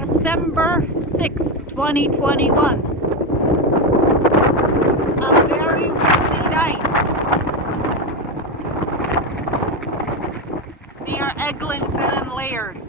December 6th, 2021. A very windy night near Eglinton and Laird.